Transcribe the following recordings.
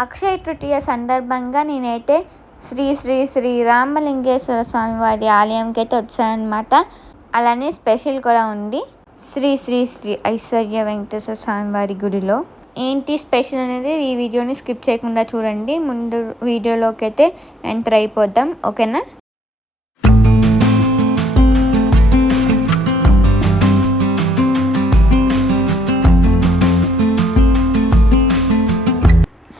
అక్షయ తృతీయ సందర్భంగా నేనైతే శ్రీ శ్రీ శ్రీ రామలింగేశ్వర స్వామి వారి ఆలయంకి అయితే వచ్చానమాట అలానే స్పెషల్ కూడా ఉంది. శ్రీ శ్రీ శ్రీ ఐశ్వర్య వెంకటేశ్వర స్వామి వారి గుడిలో. ఏంటి స్పెషల్ అనేది ఈ వీడియోని స్కిప్ చేయకుండా చూడండి. ముందు వీడియోలోకి అయితే ఎంటర్ అయిపోద్దాం ఓకేనా?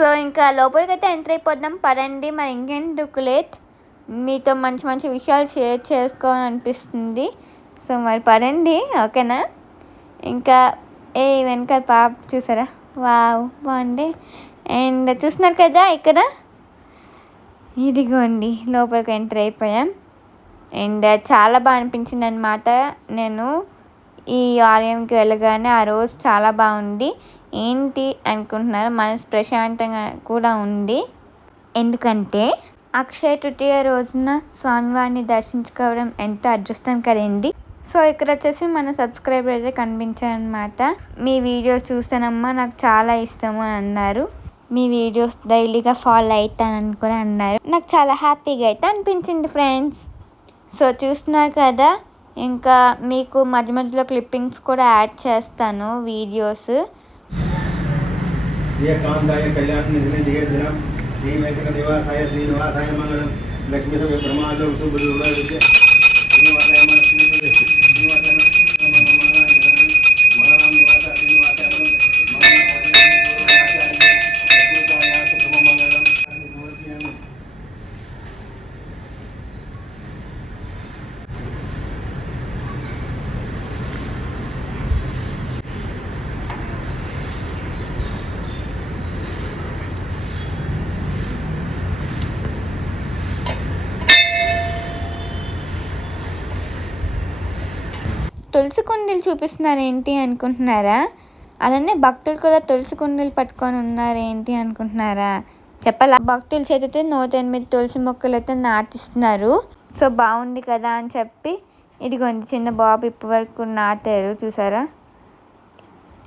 సో ఇంకా లోపలికి అయితే ఎంటర్ అయిపోద్దాం పడండి మరి ఇంకెందుకు లేట్ మీతో మంచి మంచి విషయాలు షేర్ చేసుకోవాలని అనిపిస్తుంది సో మరి పడండి ఓకేనా? ఇంకా ఏ వెనకాల పాప చూసారా? వావ్ బాగుంది. అండ్ చూస్తున్నారు కదా ఇక్కడ? ఇదిగోండి లోపలికి ఎంటర్ అయిపోయాం. అండ్ చాలా బాగా అనిపించింది అనమాట నేను ఈ ఆలయంకి వెళ్ళగానే ఆ రోజు చాలా బాగుంది. ఏంటి అనుకుంటున్నారు మనసు ప్రశాంతంగా కూడా ఉంది. ఎందుకంటే అక్షయ తృతీయ రోజున స్వామివారిని దర్శించుకోవడం ఎంతో అదృష్టం కదండి. సో ఇక్కడ వచ్చేసి మన సబ్స్క్రైబర్ అయితే కనిపించారనమాట. మీ వీడియోస్ చూస్తానమ్మా నాకు చాలా ఇష్టము అని అన్నారు. మీ వీడియోస్ డైలీగా ఫాలో అవుతానని కూడా అన్నారు. నాకు చాలా హ్యాపీగా అయితే అనిపించింది ఫ్రెండ్స్. సో చూస్తున్నారు కదా ఇంకా మీకు మధ్య మధ్యలో క్లిప్పింగ్స్ కూడా యాడ్ చేస్తాను వీడియోస్. ప్రియకాంతాయ కళ్యాణి జగద్దినం శ్రీ వెంకట నివాసాయ శ్రీనివాసాయ మంగళం లక్ష్మీ బ్రహ్మాండ సుబ్బుడు తులసి కుండీలు చూపిస్తున్నారు ఏంటి అనుకుంటున్నారా? అలానే భక్తులు కూడా తులసి కుండీలు పట్టుకొని ఉన్నారు ఏంటి అనుకుంటున్నారా? చెప్పాలా? భక్తుల చేతితే నూట ఎనిమిది తులసి మొక్కలు అయితే నాటిస్తున్నారు. సో బాగుంది కదా అని చెప్పి ఇదిగోండి చిన్న బాబు ఇప్పటి వరకు నాటారు చూసారా?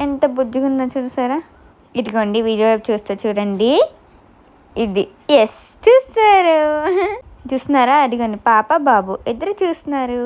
ఎంత బుద్ధిగా ఉందో చూసారా? ఇదిగోండి వీడియో వైపు చూస్తే చూడండి. ఇది ఎస్ చూస్తారు చూస్తున్నారా? అదిగోండి పాప బాబు ఇద్దరు చూస్తున్నారు.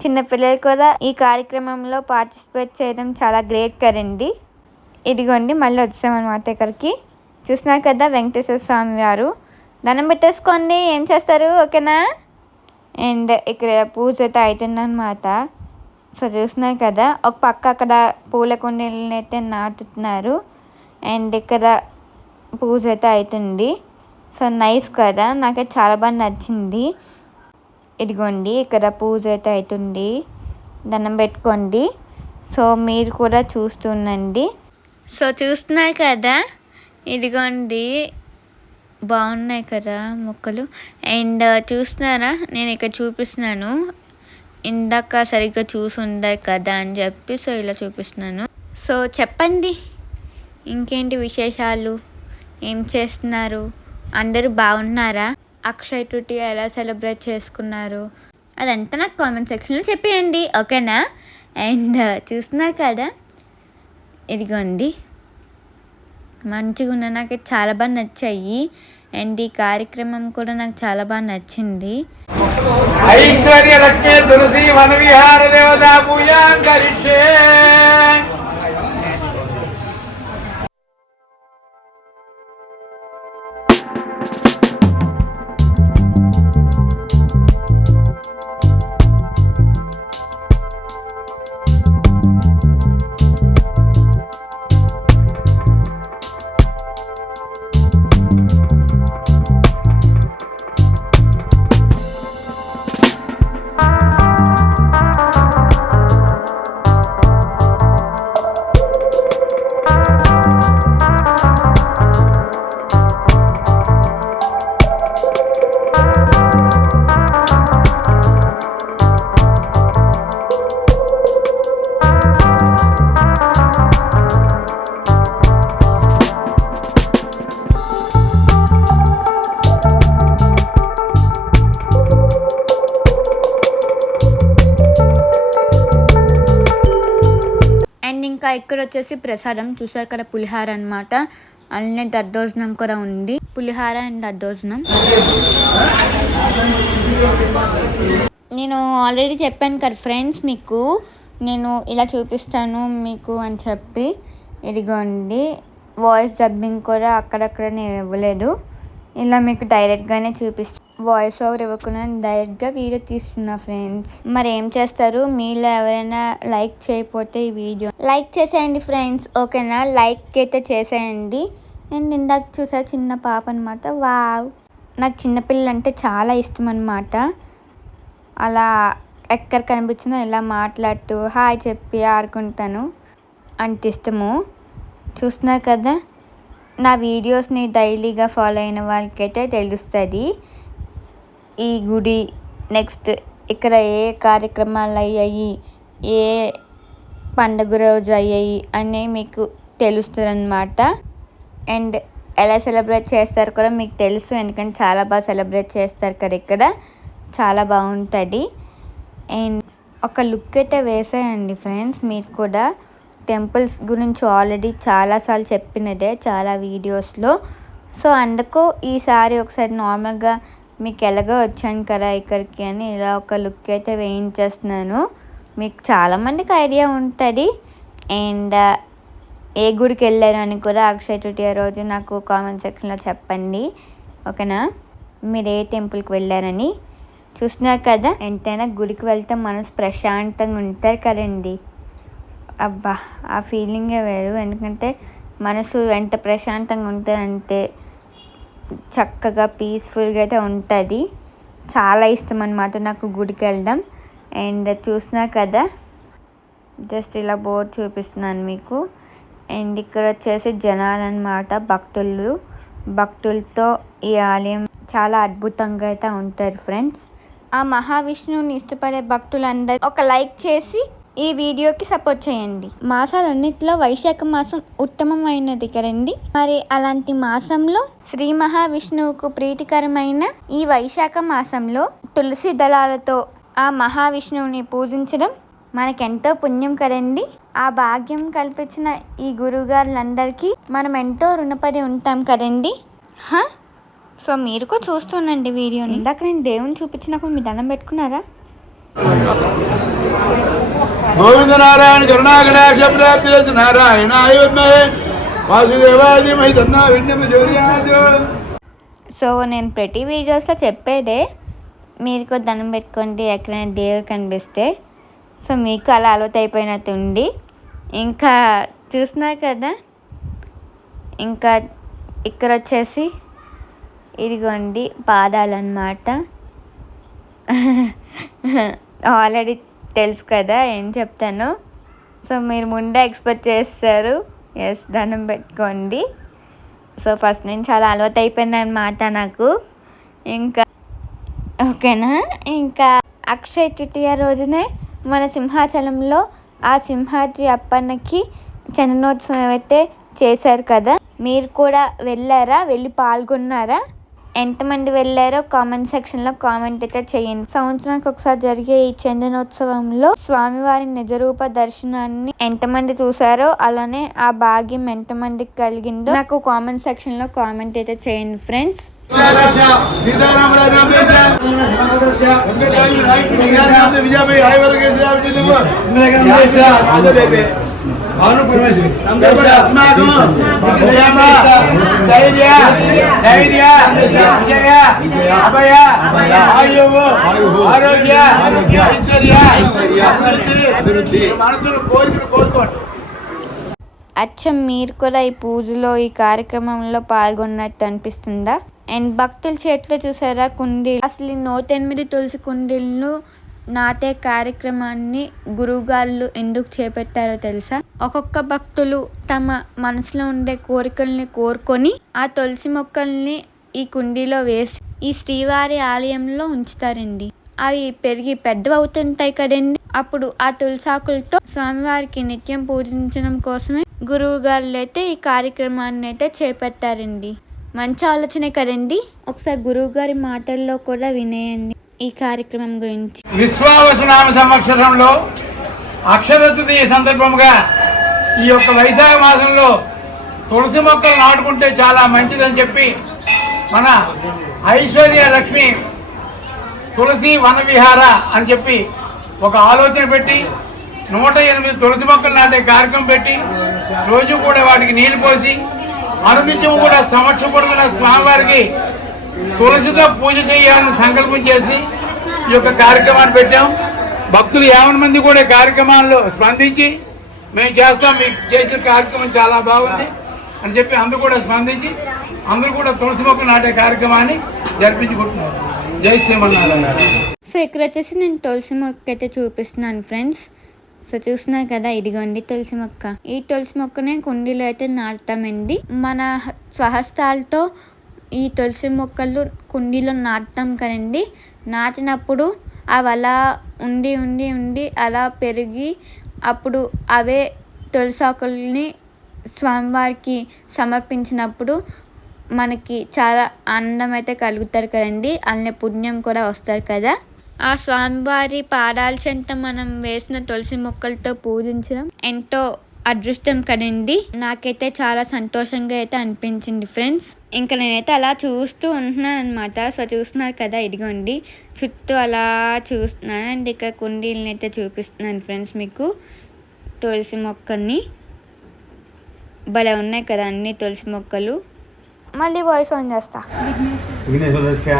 చిన్నపిల్లలు కూడా ఈ కార్యక్రమంలో పార్టిసిపేట్ చేయడం చాలా గ్రేట్ కదండి. ఇదిగోండి మళ్ళీ వచ్చామన్నమాట ఇక్కడికి. చూస్తున్నారు కదా వెంకటేశ్వర స్వామి వారు. దండం పెట్టేసుకోండి ఏం చేస్తారు? ఓకేనా? అండ్ ఇక్కడ పూజ అయితే అవుతుందన్నమాట సో చూస్తున్నారు కదా ఒక పక్క అక్కడ పూల కుండీలను అయితే నాటుతున్నారు. అండ్ ఇక్కడ పూజ అయితే అవుతుంది సో నైస్ కదా నాకైతే చాలా బాగా నచ్చింది. ఇదిగోండి ఇక్కడ పూజ అయితే అవుతుంది దండం పెట్టుకోండి. సో మీరు కూడా చూస్తుండండి. సో చూస్తున్నారు కదా? ఇదిగోండి. బాగున్నాయి కదా మొక్కలు? అండ్ చూస్తున్నారా? నేను ఇక్కడ చూపిస్తున్నాను. ఇందాక సరిగ్గా చూసుండే కదా అని చెప్పి సో ఇలా చూపిస్తున్నాను. సో చెప్పండి. ఇంకేంటి విశేషాలు? ఏం చేస్తున్నారు? అందరూ బాగున్నారా? అక్షయ్ తృతీయ ఎలా సెలబ్రేట్ చేసుకున్నారు? అదంతా నాకు కామెంట్ సెక్షన్లో చెప్పేయండి ఓకేనా? అండ్ చూస్తున్నారు కదా? ఇదిగోండి. మంచిగా ఉన్న నాకు చాలా బాగా నచ్చాయి. అండ్ ఈ కార్యక్రమం కూడా నాకు చాలా బాగా నచ్చింది. ఐశ్వర్య లక్ష్మీ తులసి వన విహార దేవతా పూజాం కరిష్యే ఇక్కడ వచ్చేసి ప్రసాదం. చూసారు కదా పులిహార అనమాట అలానే దద్దోజనం కూడా ఉంది. పులిహార అండ్ దద్దోజనం. నేను ఆల్రెడీ చెప్పాను కదా ఫ్రెండ్స్ మీకు. నేను ఇలా చూపిస్తాను మీకు అని చెప్పి. ఇదిగోండి. వాయిస్ డబ్బింగ్ కూడా అక్కడక్కడ నేను ఇవ్వలేదు. ఇలా మీకు డైరెక్ట్గానే చూపిస్తాను వాయిస్ ఓవర్ ఇవ్వకుండా డైరెక్ట్గా వీడియో తీస్తున్నా ఫ్రెండ్స్ మరి ఏం చేస్తారు? మీలో ఎవరైనా లైక్ చేయకపోతే ఈ వీడియో లైక్ చేసేయండి ఫ్రెండ్స్ ఓకేనా? లైక్ అయితే చేసేయండి. అండ్ ఇందాక చూసారు చిన్న పాప అనమాట వావ్! నాకు చిన్నపిల్లలు అంటే చాలా ఇష్టం అనమాట అలా ఎక్కడ కనిపించినా ఇలా మాట్లాడుతూ హాయ్ చెప్పి ఆడుకుంటాను. అంత ఇష్టము. చూస్తున్నారు కదా? నా వీడియోస్ని డైలీగా ఫాలో అయిన వాళ్ళకైతే తెలుస్తుంది. ఈ గుడి నెక్స్ట్ ఇక్కడ ఏ కార్యక్రమాలు అయ్యాయి ఏ పండుగ రోజు అయ్యాయి అని మీకు తెలుస్తుంది అనమాట అండ్ ఎలా సెలబ్రేట్ చేస్తారు కూడా మీకు తెలుసు. ఎందుకంటే చాలా బాగా సెలబ్రేట్ చేస్తారు కదా ఇక్కడ. చాలా బాగుంటుంది. అండ్ ఒక లుక్ అయితే వేసాయండి ఫ్రెండ్స్ మీరు కూడా. టెంపుల్స్ గురించి ఆల్రెడీ చాలాసార్లు చెప్పినదే చాలా వీడియోస్లో. సో అందుకు ఈసారి ఒకసారి నార్మల్గా మీకు ఎలాగో వచ్చాను కదా ఇక్కడికి అని ఇలా ఒక లుక్ అయితే వేయించేస్తున్నాను. మీకు చాలామందికి ఐడియా ఉంటుంది. అండ్ ఏ గుడికి వెళ్ళారు అని కూడా అక్షయ తృతీయ రోజు నాకు కామెంట్ సెక్షన్లో చెప్పండి. ఓకేనా? మీరు ఏ టెంపుల్కి వెళ్ళారని. చూస్తున్నారు కదా ఎంతైనా గుడికి వెళ్తే మనసు ప్రశాంతంగా ఉంటారు కదండి. అబ్బా ఆ ఫీలింగే వేరు. ఎందుకంటే మనసు ఎంత ప్రశాంతంగా ఉంటుందంటే చక్కగా పీస్ఫుల్గా అయితే ఉంటుంది. చాలా ఇష్టం అనమాట నాకు గుడికి వెళ్ళడం అండ్ చూసినా కదా జస్ట్ ఇలా బోర్డు చూపిస్తున్నాను మీకు. అండ్ ఇక్కడ వచ్చేసి జనాలు అనమాట భక్తులు. భక్తులతో ఈ ఆలయం చాలా అద్భుతంగా అయితే ఉంటారు ఫ్రెండ్స్ ఆ మహావిష్ణువుని ఇష్టపడే భక్తులందరూ ఒక లైక్ చేసి ఈ వీడియోకి సపోర్ట్ చేయండి. మాసాలన్నిటిలో వైశాఖ మాసం ఉత్తమమైనది కదండి? మరి అలాంటి మాసంలో శ్రీ మహావిష్ణువుకు ప్రీతికరమైన ఈ వైశాఖ మాసంలో తులసి దళాలతో ఆ మహావిష్ణువుని పూజించడం మనకెంతో పుణ్యం కదండి? ఆ భాగ్యం కల్పించిన ఈ గురువుగారులందరికీ మనం ఎంతో రుణపడి ఉంటాం కదండి? హా? సో మీరు కూడా చూస్తుండండి వీడియోని. ఇందాక నేను దేవుని చూపించినప్పుడు మీ దండం పెట్టుకున్నారా? గోవిందనారాయణ కరుణాకటాక్ష ప్రాప్తి నారాయణ అయోధ్యే వాసుదేవాది మై తన్నా విజ్ఞమ జ్యోతియాదు సో నేను ప్రతి వీడియోస్లో చెప్పేదే మీరు కూడా దండం పెట్టుకోండి ఎక్కడైనా దేవుడు కనిపిస్తే. సో మీకు అలా అలవాటు అయిపోయినట్టు ఉండి ఇంకా చూస్తున్నారు కదా ఇంకా ఇక్కడ వచ్చేసి ఇదిగోండి పాదాలు అన్నమాట ఆల్రెడీ తెలుసు కదా ఏం చెప్తాను? సో మీరు ముందే ఎక్స్పెక్ట్ చేస్తారు. ఎస్ దండం పెట్టుకోండి. సో ఫస్ట్ నేను చాలా అలవాటు అయిపోయింది అనమాట నాకు. ఇంకా ఓకేనా? ఇంకా అక్షయ తృతీయ రోజునే మన సింహాచలంలో ఆ సింహాద్రి అప్పన్నకి చందనోత్సవం అయితే చేశారు కదా. మీరు కూడా వెళ్ళారా? వెళ్ళి పాల్గొన్నారా? ఎంతమంది వెళ్ళారో కామెంట్ సెక్షన్లో కామెంట్ అయితే చేయండి. సంవత్సరానికి ఒకసారి జరిగే ఈ చందనోత్సవంలో స్వామివారి నిజరూప దర్శనాన్ని ఎంతమంది చూసారో అలానే ఆ భాగ్యం ఎంతమందికి కలిగిందో నాకు కామెంట్ సెక్షన్లో కామెంట్ అయితే చేయండి ఫ్రెండ్స్. సీతారామరాజు వెంకటరాజు నాయకుడు విజయభాయ్ రాయవరగేశ్వర భాను పరమేశ్వరి అస్మాకం. విజయమ్మ. ధైర్య. ధైర్య. విజయ. అభయ. ఆయువు. ఆరోగ్య. ఐశ్వర్య. అభివృద్ధి. మనసులు కోరికలు కోరుకోండి అచ్చం మీరు కూడా ఈ పూజలో ఈ కార్యక్రమంలో పాల్గొన్నట్టు అనిపిస్తుందా? అండ్ భక్తుల చేతిలో చూసారా కుండీలు? అసలు ఈ నూట ఎనిమిది తులసి కుండీలను నాటే కార్యక్రమాన్ని గురువుగారు ఎందుకు చేపట్టారో తెలుసా? ఒక్కొక్క భక్తులు తమ మనసులో ఉండే కోరికల్ని కోరుకొని ఆ తులసి మొక్కల్ని ఈ కుండీలో వేసి ఈ శ్రీవారి ఆలయంలో ఉంచుతారండి. అవి పెరిగి పెద్దవవుతుంటాయి కదండి. అప్పుడు ఆ తులసాకులతో స్వామివారికి నిత్యం పూజించడం కోసమే గురువు గారు అయితే ఈ కార్యక్రమాన్ని అయితే చేపట్టారండి. మంచి ఆలోచనే కదండి. ఒకసారి గురువు గారి మాటల్లో కూడా వినేయండి. ఈ కార్యక్రమం గురించి. విశ్వావసనామ సంవత్సరంలో అక్షరతుది సందర్భముగా ఈ యొక్క వైశాఖ మాసంలో తులసి మొక్కలు నాటుకుంటే చాలా మంచిదని చెప్పి మన ఐశ్వర్య లక్ష్మి తులసి వన విహార అని చెప్పి ఒక ఆలోచన పెట్టి నూట ఎనిమిది తులసి మొక్కలు నాటే కార్యక్రమం పెట్టి రోజు కూడా వాటికి నీళ్ళు పోసి అనునిత్యం కూడా సంవత్సరం పొడుగున స్వామివారికి తులసితో పూజ చేయాలని సంకల్పం చేసి ఈ యొక్క కార్యక్రమాన్ని పెట్టాం. భక్తులు యావన మంది కూడా కార్యక్రమాల్లో స్పందించి మేము చేస్తాం మీకు చేసిన కార్యక్రమం చాలా బాగుంది అని చెప్పి అందరూ కూడా స్పందించి అందరూ కూడా తులసి మొక్కలు నాటే కార్యక్రమాన్ని జరిపించుకుంటున్నారు. జై శ్రీమన్నారాయణ. సో ఇక్కడ వచ్చేసి నేను తులసి మొక్క అయితే చూపిస్తున్నాను ఫ్రెండ్స్. సో చూస్తున్నారు కదా ఇదిగోండి తులసి మొక్క. ఈ తులసి మొక్కనే కుండీలో అయితే నాటుతామండి. మన స్వహస్తాలతో ఈ తులసి మొక్కలు కుండీలో నాటుతాం కదండి. నాటినప్పుడు అవి అలా ఉండి ఉండి ఉండి అలా పెరిగి అప్పుడు అవే తులసి ఆకుల్ని స్వామివారికి సమర్పించినప్పుడు మనకి చాలా ఆనందం అయితే కలుగుతారు కదండి. అలానే పుణ్యం కూడా వస్తారు కదా. ఆ స్వామివారి పాదాల చెంత మనం వేసిన తులసి మొక్కలతో పూజించడం ఎంతో అదృష్టం కదండి. నాకైతే చాలా సంతోషంగా అయితే అనిపించింది ఫ్రెండ్స్. ఇంకా నేనైతే అలా చూస్తూ ఉంటున్నాను అనమాట సో చూస్తున్నారు కదా ఇదిగోండి. చుట్టూ అలా చూస్తున్నాను. అండ్ ఇక్కడ కుండీలని అయితే చూపిస్తున్నాను ఫ్రెండ్స్ మీకు. తులసి మొక్కల్ని. భలే ఉన్నాయి కదా అన్ని తులసి మొక్కలు. మళ్ళీ వాయిస్ ఆన్ చేస్తా.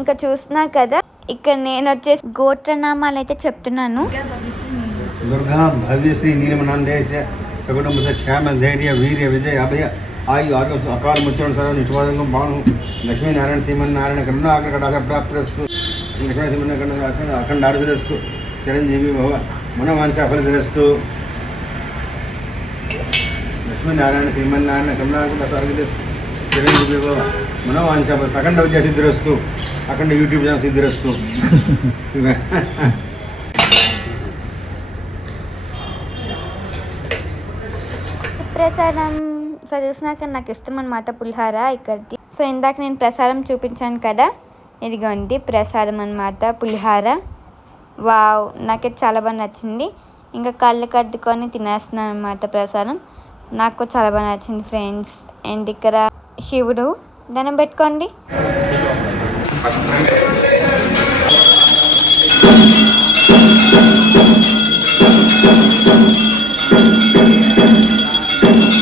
ఇంకా చూస్తున్నా కదా ఇక్కడ నేను వచ్చేసి గోత్రనామాలు అయితే చెప్తున్నాను. సకుటుంబ క్షేమ ధైర్య వీర్య విజయ అభయ ఆయు ఆరోగ్య అకాల ముత్యం సర్వ నిష్పాదంగం భాను లక్ష్మీనారాయణ శ్రీమన్నారాయణ కరుణాకర కటాక ప్రాప్తిరస్తు లక్ష్మీ శ్రీమన్నారాయణ అఖండ ఆరుదరస్తు చిరంజీవి భవ మనవాంఛ ఫలితరస్తు. లక్ష్మీనారాయణ శ్రీమన్నారాయణ కరుణాకర ఆరోగ్యరస్తు చిరంజీవి భవ మనవాంఛ అఖండ విద్యా సిద్ధిరస్తు అఖండ యూట్యూబ్ ఛానల్ సిద్ధిరస్తు. ప్రసాదం సో చూసినాక నాకు ఇష్టం అనమాట పులిహార ఇక్కడిది. సో ఇందాక నేను ప్రసాదం చూపించాను కదా ఇదిగోండి ప్రసాదం అనమాట పులిహార. వావ్ నాకైతే చాలా బాగా నచ్చింది. ఇంకా కళ్ళు కట్టుకొని తినేస్తున్నాను అనమాట ప్రసాదం. నాకు చాలా బాగా నచ్చింది ఫ్రెండ్స్. అండ్ ఇక్కడ శివుడు. దండం పెట్టుకోండి.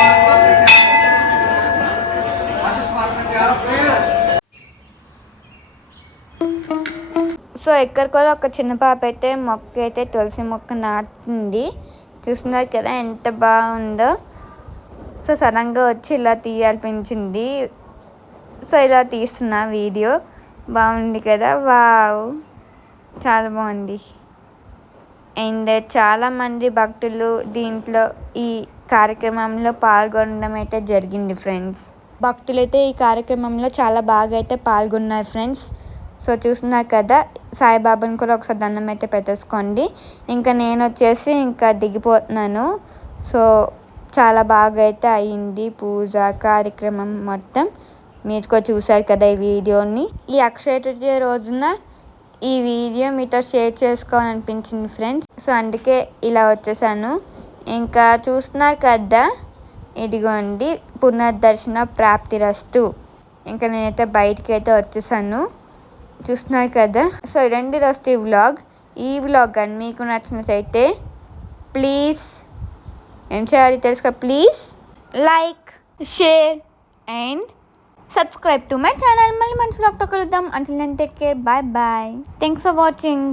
సో ఇక్కడ కూడా ఒక చిన్న పాప అయితే మొక్క అయితే తులసి మొక్క నాటింది. చూస్తున్నారు కదా ఎంత బాగుందో. సో సడన్గా వచ్చి ఇలా తీయాలనిపించింది సో ఇలా తీస్తున్నా వీడియో. బాగుంది కదా. వావ్! చాలా బాగుంది. అండ్ చాలామంది భక్తులు దీంట్లో ఈ కార్యక్రమంలో పాల్గొనడం అయితే జరిగింది ఫ్రెండ్స్. భక్తులైతే ఈ కార్యక్రమంలో చాలా బాగా అయితే పాల్గొన్నారు ఫ్రెండ్స్. సో చూస్తున్నారు కదా సాయిబాబాని కూడా ఒకసారి దండం అయితే పెట్టేసుకోండి. ఇంకా నేను వచ్చేసి ఇంకా దిగిపోతున్నాను. సో చాలా బాగా అయితే అయింది పూజ కార్యక్రమం మొత్తం. మీరు కూడా చూసారు కదా ఈ వీడియోని. ఈ అక్షయ తృతీయ రోజున ఈ వీడియో మీతో షేర్ చేసుకోవాలనిపించింది ఫ్రెండ్స్. సో అందుకే ఇలా వచ్చేసాను. ఇంకా చూస్తున్నారు కదా ఇదిగోండి పునర్దర్శన ప్రాప్తి రస్తు ఇంకా నేనైతే బయటికి అయితే వచ్చేసాను. చూస్తున్నారు కదా? సో రెండు రోజు ఈ వ్లాగ్ ఈ వ్లాగ్ కానీ మీకు నచ్చినట్లయితే ప్లీజ్ ఏం చేయాలి తెలుసుగా please like share and subscribe to my channel. మళ్ళీ మంచి వ్లాగ్తో కలుద్దాం. అంటే నేను take care bye bye thanks for watching